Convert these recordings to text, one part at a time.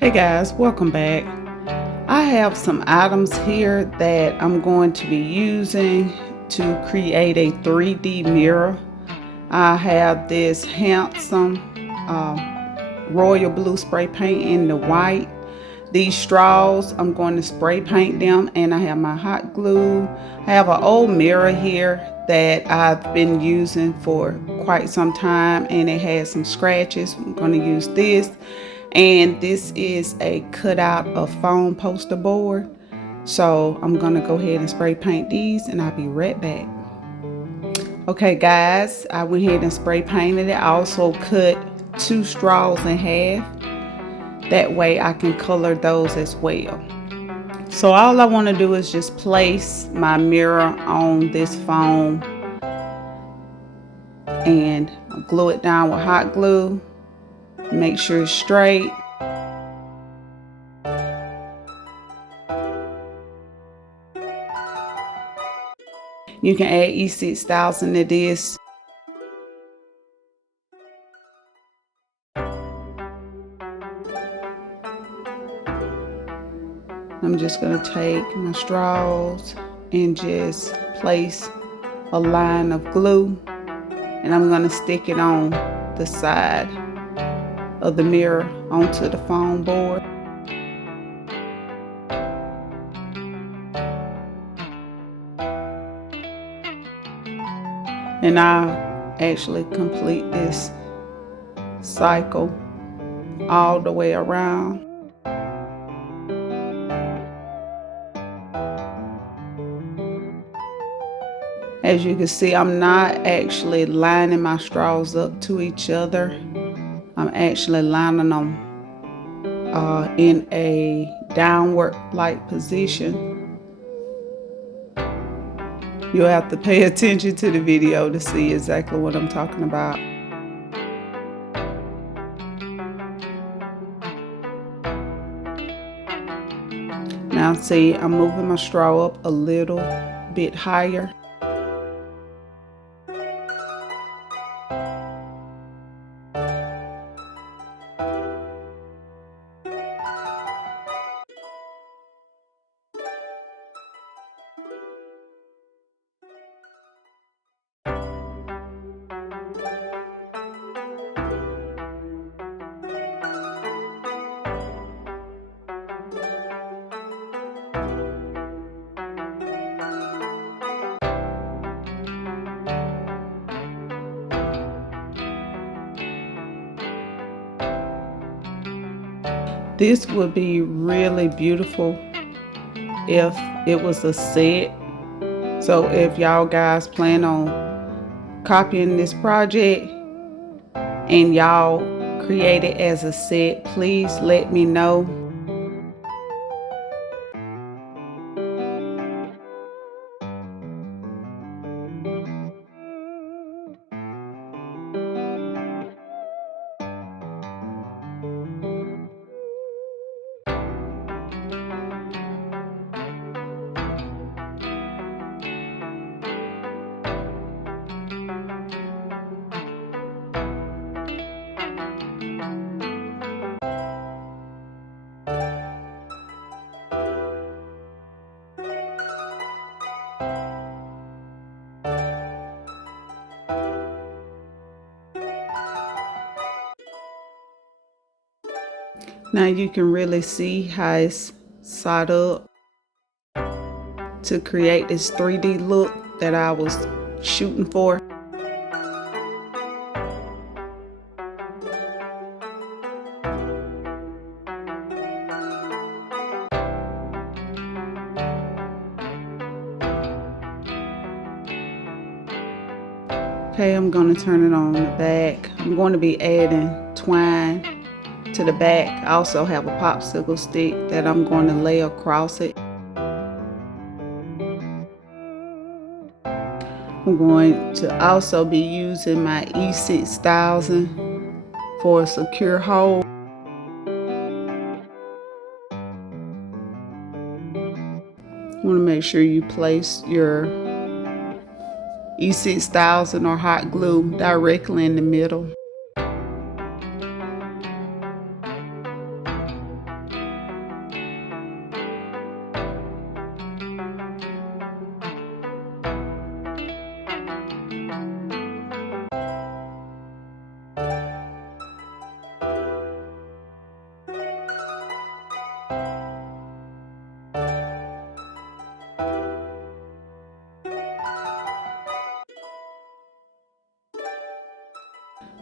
Hey guys, welcome back. I have some items here that I'm going to be using to create a 3D mirror. I have this handsome royal blue spray paint in the white. These straws, I'm going to spray paint them, and I have my hot glue. I have an old mirror here that I've been using for quite some time, and it has some scratches. I'm going to use this. And this is a cutout of foam poster board. So I'm gonna go ahead and spray paint these, and I'll be right back. Okay guys, I went ahead and spray painted it. I also cut 2 straws in half. That way I can color those as well. So all I want to do is just place my mirror on this foam and glue it down with hot glue. Make sure it's straight. You can add E6000 to this. I'm just going to take my straws and just place a line of glue, and I'm going to stick it on the side of the mirror onto the foam board. And I'll actually complete this cycle all the way around. As you can see, I'm not actually lining my straws up to each other. I'm actually lining them in a downward like position. You'll have to pay attention to the video to see exactly what I'm talking about. Now see, I'm moving my straw up a little bit higher. This would be really beautiful if it was a set. So if y'all guys plan on copying this project and y'all create it as a set, please let me know. Now you can really see how it's sawed up to create this 3D look that I was shooting for. Okay, I'm going to turn it on the back. I'm going to be adding twine to the back. I also have a popsicle stick that I'm going to lay across it. I'm going to also be using my E6000 for a secure hold. You want to make sure you place your E6000 or hot glue directly in the middle.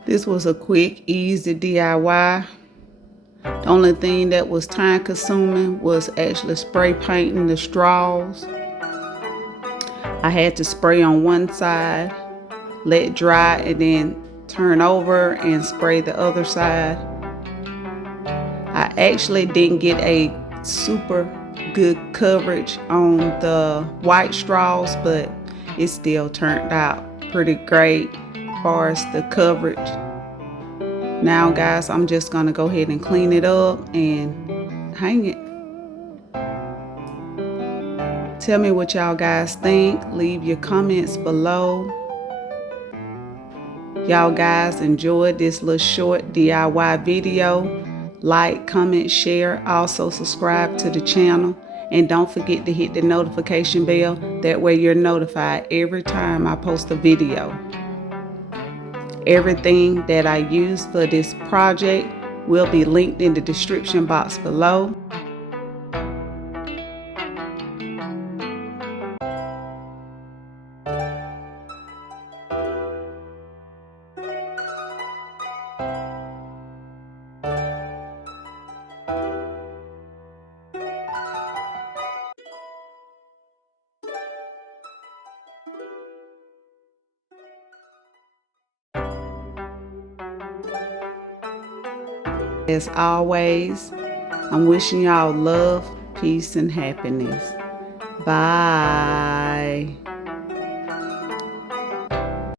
This was a quick, easy DIY. The only thing that was time consuming was actually spray painting the straws. I had to spray on one side, let dry, and then turn over and spray the other side. I actually didn't get a super good coverage on the white straws, but it still turned out pretty great as far as the coverage. Now guys, I'm just gonna go ahead and clean it up and hang it. Tell me what y'all guys think. Leave your comments below. Y'all guys enjoyed this little short DIY video. Like, comment, share. Also subscribe to the channel. And don't forget to hit the notification bell. That way you're notified every time I post a video. Everything that I use for this project will be linked in the description box below. As always, I'm wishing y'all love, peace, and happiness. Bye.